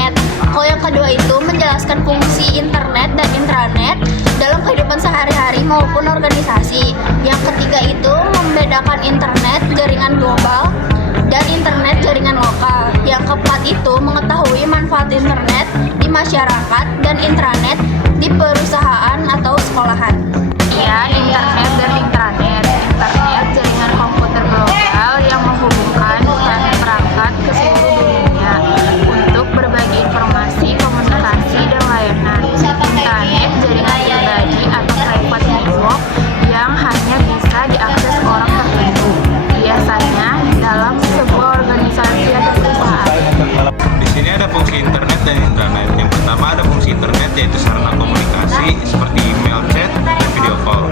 internet. Kalau yang kedua itu menjelaskan fungsi internet dan intranet dalam kehidupan sehari-hari maupun organisasi. Yang ketiga itu membedakan internet jaringan global dan internet jaringan lokal. Yang keempat itu mengetahui manfaat internet di masyarakat dan intranet di perusahaan atau sekolahan. Ya, internet dan intranet. Internet jaringan komputer global yang menghubungkan perangkat ke seluruh dunia untuk berbagi informasi, komunikasi, dan layanan. Intranet jaringan pribadi atau private network yang hanya bisa diakses orang tertentu, biasanya dalam sebuah organisasi atau perusahaan. Di sini ada fungsi internet dan intranet. Yang pertama ada fungsi internet, yaitu sarana komunikasi seperti email, chat, dan video call.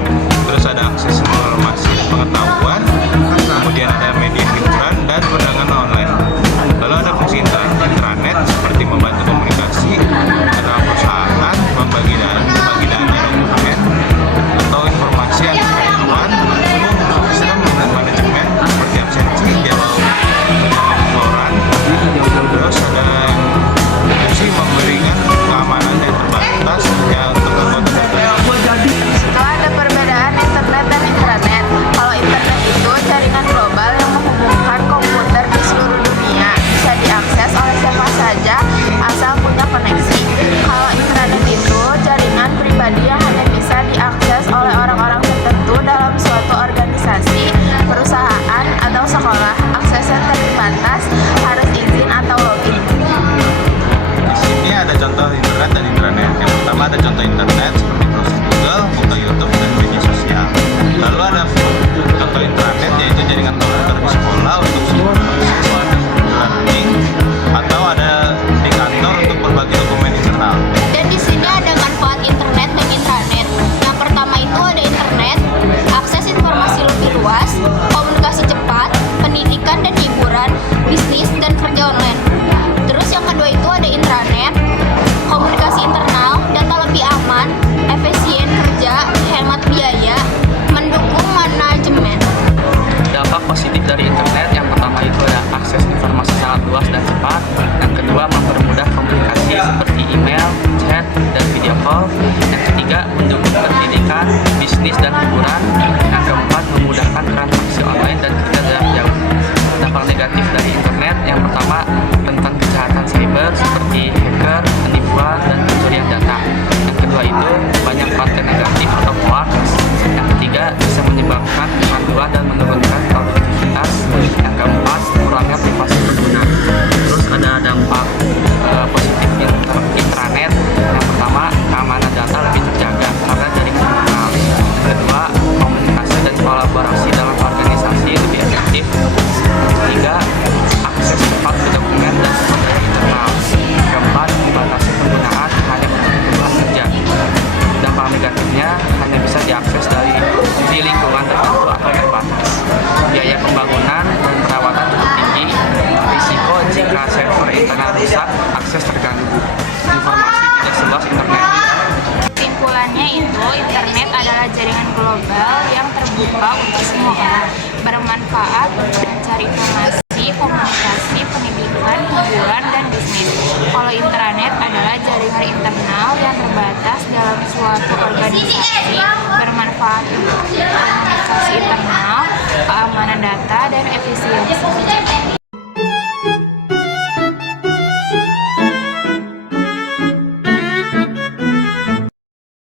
Terus ada akses informasi dan pengetahuan, kemudian ada media hiburan dan perdagangan online. Lalu ada fungsi intranet seperti membantu komunikasi antara perusahaan, membagi data dokumen atau informasi antar karyawan, sistem manajemen seperti absensi, dialog laporan. Terus ada fungsi memberikan keamanan dan terbatas ya untuk anggota tertentu. Setelah ada perbedaan internet dan intranet. Kalau internet itu jaringan global yang menghubungkan komputer di seluruh dunia, bisa diakses oleh siapa saja asal punya koneksi. Kalau intranet itu jaringan pribadi yang hanya bisa diakses oleh orang-orang tertentu dalam suatu organisasi, perusahaan, atau sekolah. Aksesnya terbatas, harus izin atau login. Di sini ada contoh internet dan intranet. Yang pertama ada contoh internet seperti browser Google, buka YouTube, dan media sosial. Lalu ada contoh intranet, yaitu jaringan komputer di sekolah untuk sumber akses learning, atau ada di kantor untuk berbagi dokumen internal. Dan di sini ada manfaat internet dan intranet. Yang pertama itu ada internet, akses informasi lebih luas, komunikasi cepat, pendidikan dan hiburan, bisnis dan kerja online. Terus yang kedua itu ada intranet, komunikasi internal, data lebih aman, efisien kerja, hemat biaya, mendukung manajemen. Dampak positif dari internet yang pertama itu ada akses informasi sangat luas dan cepat. Yang kedua mempermudah komunikasi seperti email, chat, dan video call. Yang ketiga mendukung pendidikan, bisnis, dan hiburan. Yang keempat memudahkan transaksi online dan kerja jarak jauh. Dampak negatif dari internet yang pertama tentang kejahatan cyber seperti hacker, penipuan, dan pencurian data. Yang kedua itu banyak konten negatif atau hoax. Yang ketiga bisa menyebabkan kecanduan dan menurunkan produktivitas. Yang keempat kurangnya privasi pengguna. Terus ada dampak positif intranet. Yang pertama keamanan data lebih terjaga karena jaringan internal. Yang kedua komunikasi dan kolaborasi dalam organisasi lebih efektif. Ketiga akses cepat ke dokumen dan sumber daya internal. Keempat membatasi penggunaan hanya untuk kebutuhan kerja. Dampak negatifnya hanya bisa diakses di lingkungan tertentu atau terbatas. Biaya pembangunan dan perawatan cukup tinggi. Risiko jika server internet rusak, akses terganggu. Informasi tidak seluas internet. Kesimpulannya itu, internet adalah jaringan global yang terbuka untuk semua orang, bermanfaat untuk mencari informasi, komunikasi, pendidikan, hiburan, dan bisnis. Kalau intranet adalah jaringan internal yang terbatas dalam suatu organisasi, bermanfaat untuk komunikasi internal, keamanan data, dan efisiensi.